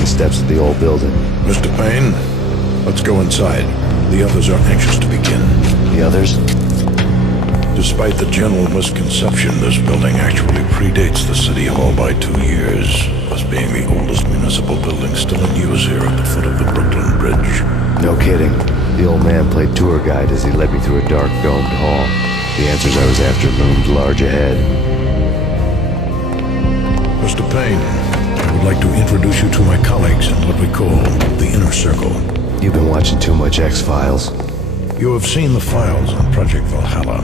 the steps of the old building. Mr. Payne, let's go inside. The others are anxious to begin. The others? Despite the general misconception, this building actually predates the City Hall by 2 years, thus being the oldest municipal building still in use here at the foot of the Brooklyn Bridge. No kidding. The old man played tour guide as he led me through a dark, domed hall. The answers I was after loomed large ahead. Mr. Payne, I would like to introduce you to my colleagues in what we call the Inner Circle. You've been watching too much X-Files. You have seen the files on Project Valhalla.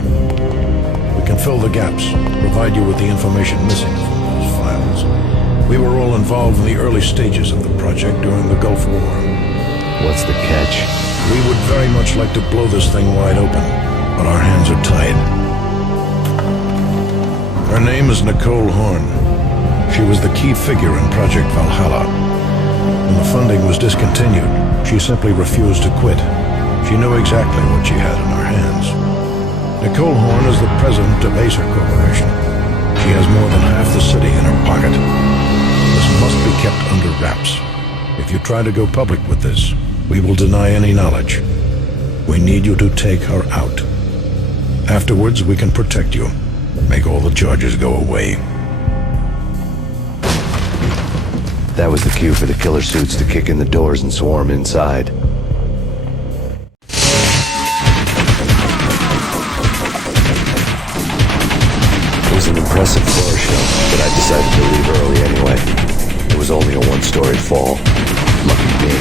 We can fill the gaps, provide you with the information missing from those files. We were all involved in the early stages of the project during the Gulf War. What's the catch? We would very much like to blow this thing wide open, but our hands are tied. Her name is Nicole Horn. She was the key figure in Project Valhalla. When the funding was discontinued, she simply refused to quit. She knew exactly what she had in her hands. Nicole Horn is the president of Acer Corporation. She has more than half the city in her pocket. This must be kept under wraps. If you try to go public with this, we will deny any knowledge. We need you to take her out. Afterwards, we can protect you. Make all the charges go away. That was the cue for the killer suits to kick in the doors and swarm inside. It was an impressive floor show, but I decided to leave early anyway. It was only a one-story fall. Lucky me.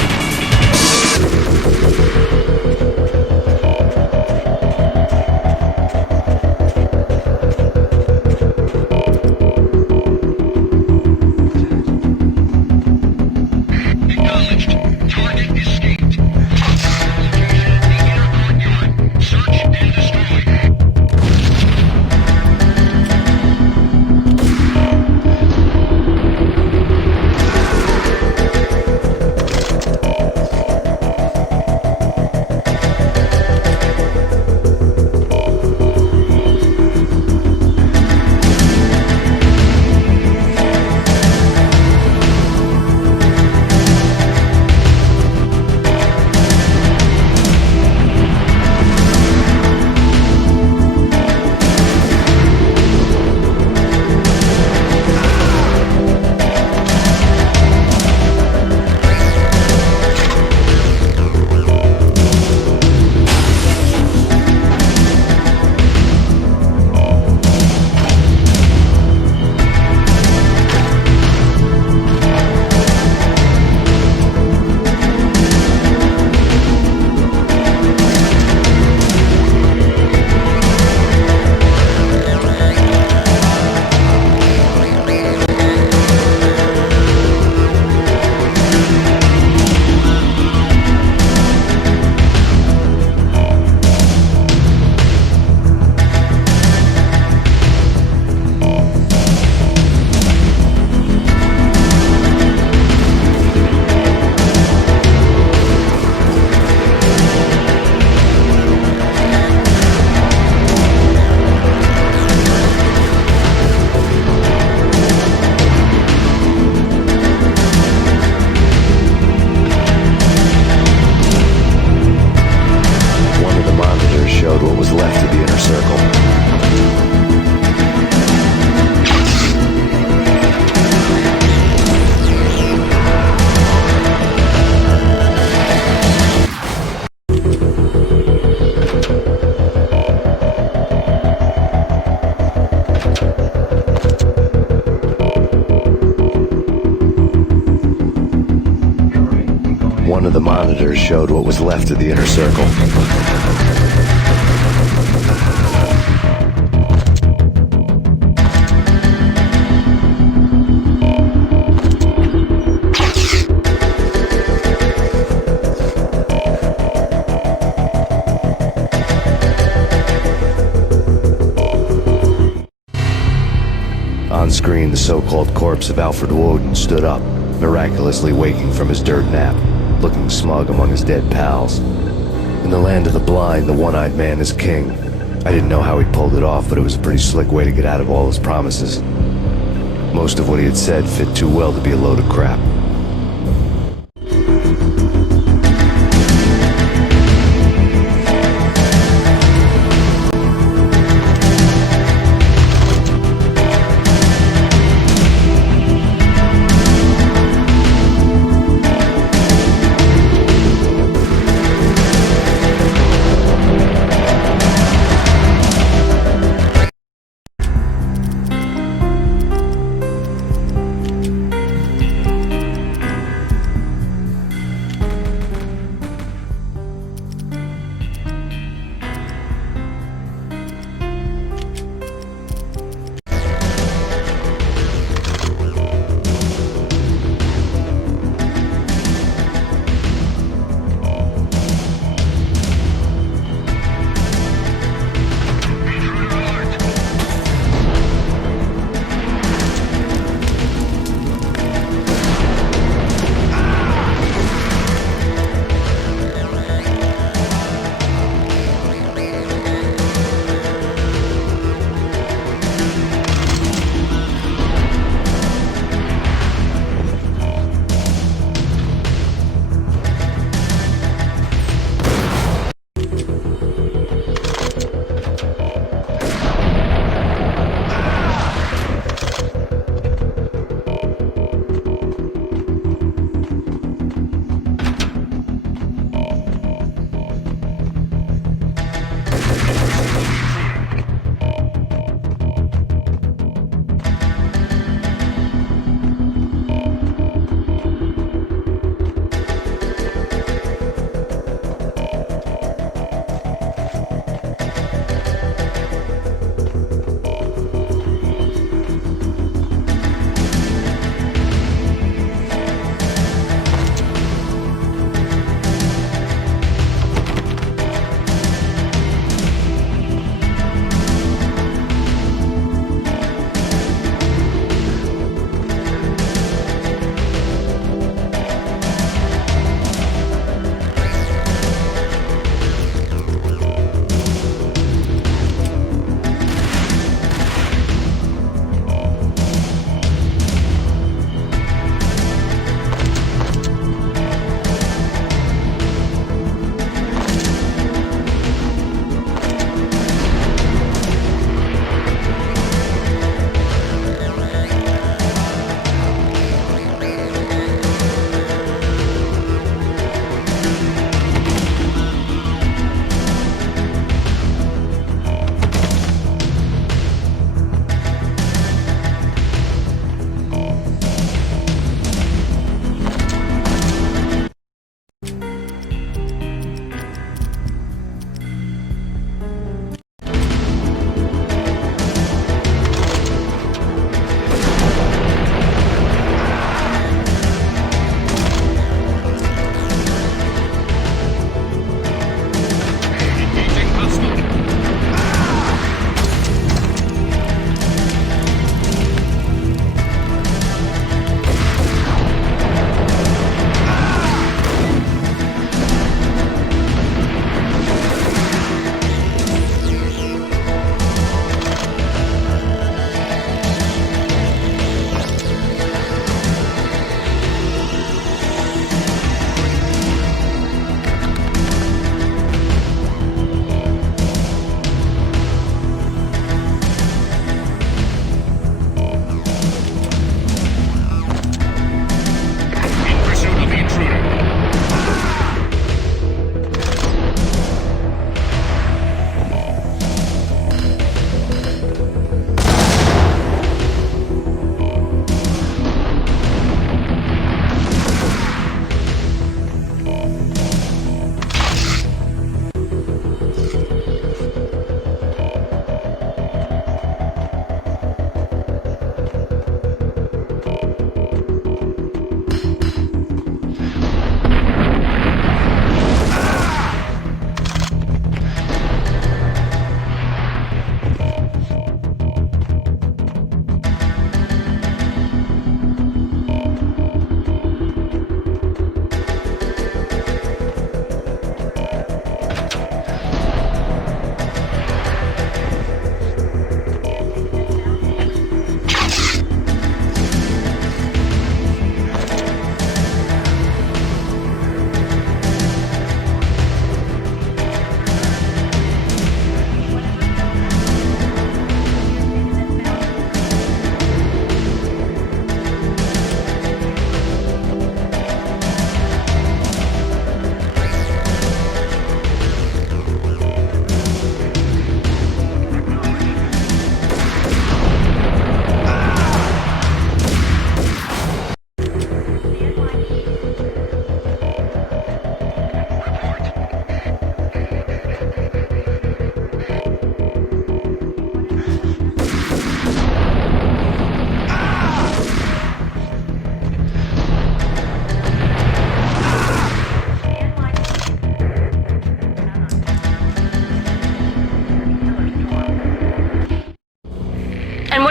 One of the monitors showed what was left of the inner circle. On screen, the so-called corpse of Alfred Woden stood up, miraculously waking from his dirt nap, looking smug among his dead pals. In the land of the blind, the one-eyed man is king. I didn't know how he pulled it off, but it was a pretty slick way to get out of all his promises. Most of what he had said fit too well to be a load of crap.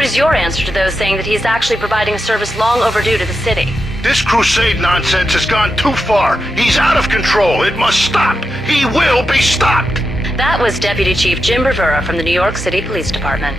is your answer to those saying that he's actually providing a service long overdue to the city? This crusade nonsense has gone too far. He's out of control. It must stop. He will be stopped. That was Deputy Chief Jim Rivera from the New York City Police Department.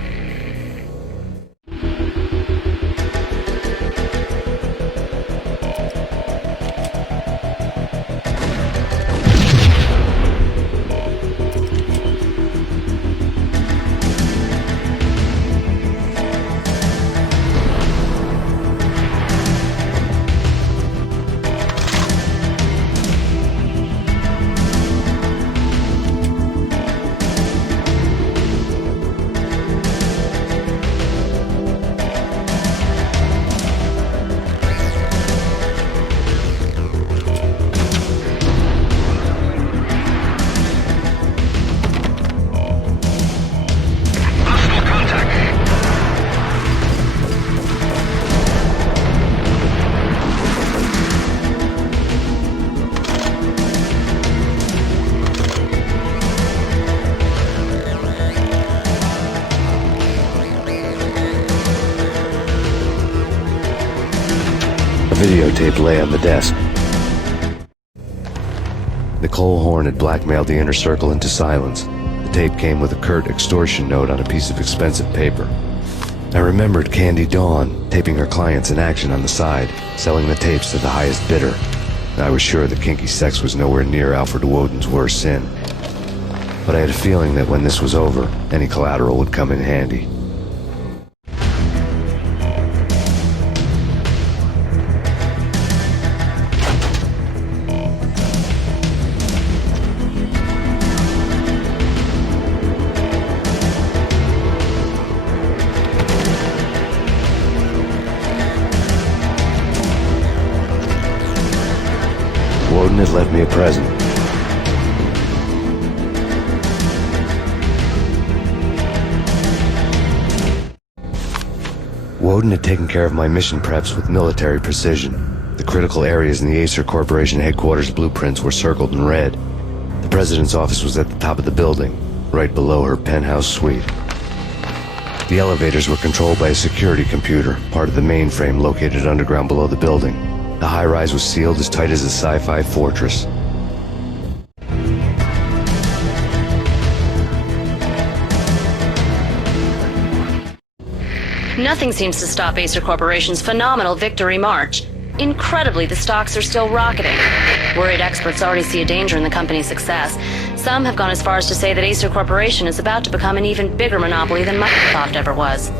Videotape lay on the desk. Nicole Horn had blackmailed the inner circle into silence. The tape came with a curt extortion note on a piece of expensive paper. I remembered Candy Dawn taping her clients in action on the side, selling the tapes to the highest bidder. I was sure that kinky sex was nowhere near Alfred Woden's worst sin. But I had a feeling that when this was over, any collateral would come in handy. Woden had left me a present. Woden had taken care of my mission preps with military precision. The critical areas in the Acer Corporation headquarters blueprints were circled in red. The president's office was at the top of the building, right below her penthouse suite. The elevators were controlled by a security computer, part of the mainframe located underground below the building. The high-rise was sealed as tight as a sci-fi fortress. Nothing seems to stop Acer Corporation's phenomenal victory march. Incredibly, the stocks are still rocketing. Worried experts already see a danger in the company's success. Some have gone as far as to say that Acer Corporation is about to become an even bigger monopoly than Microsoft ever was.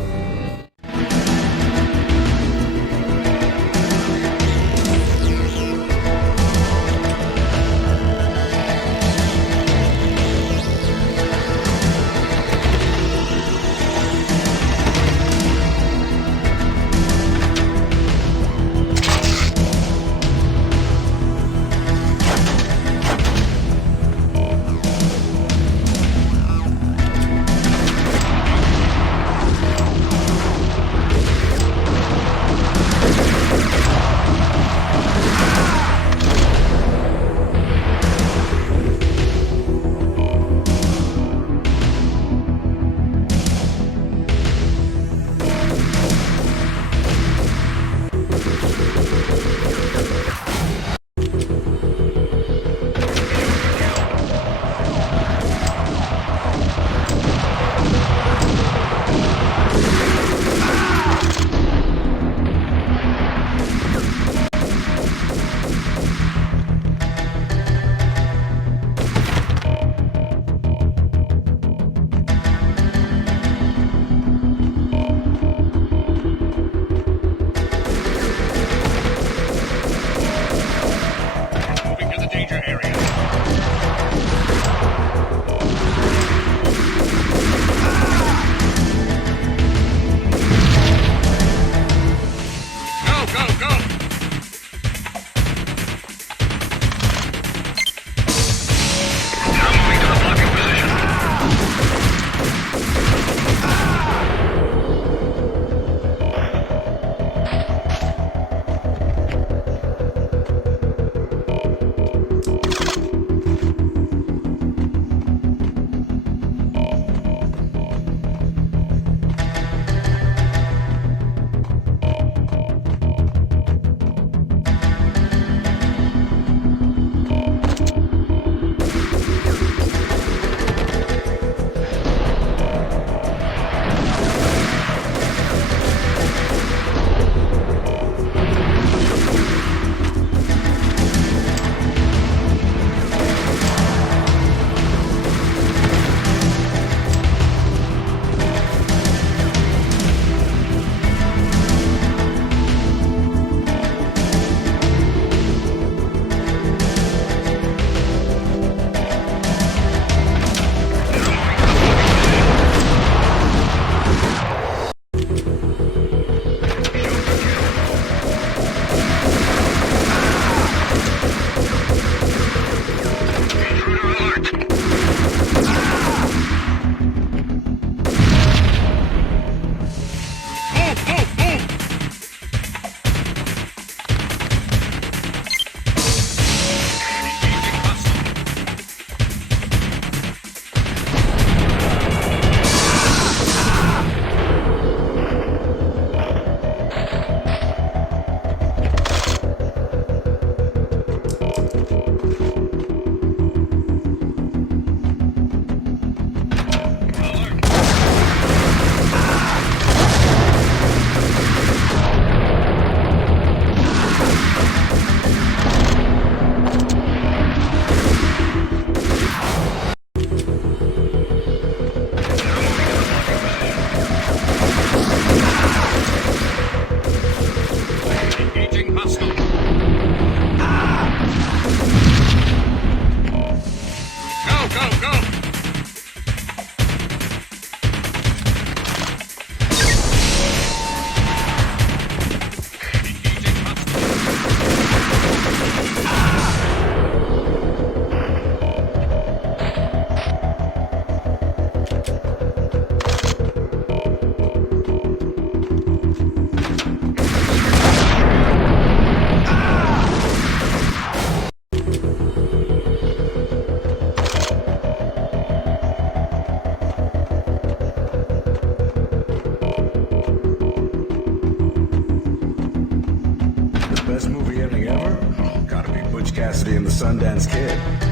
Cassidy and the Sundance Kid.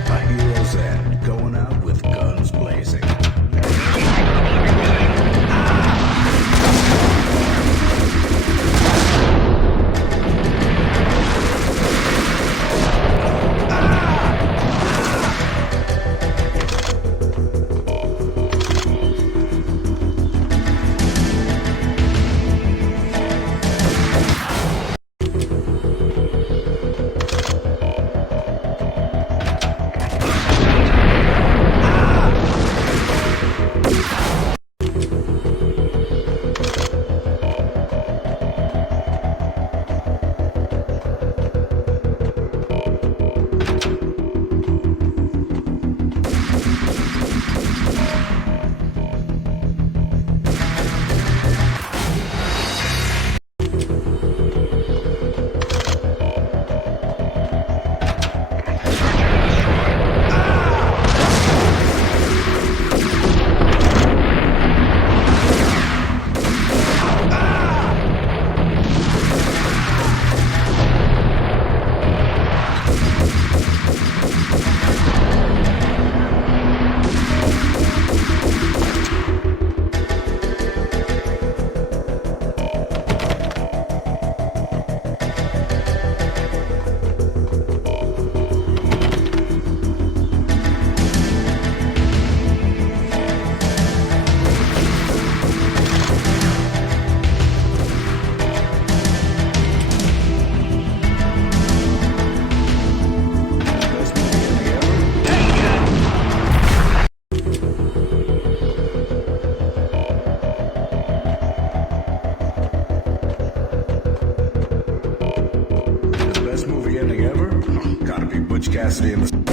A hero's end, going out with guns blazing. Cassidy and the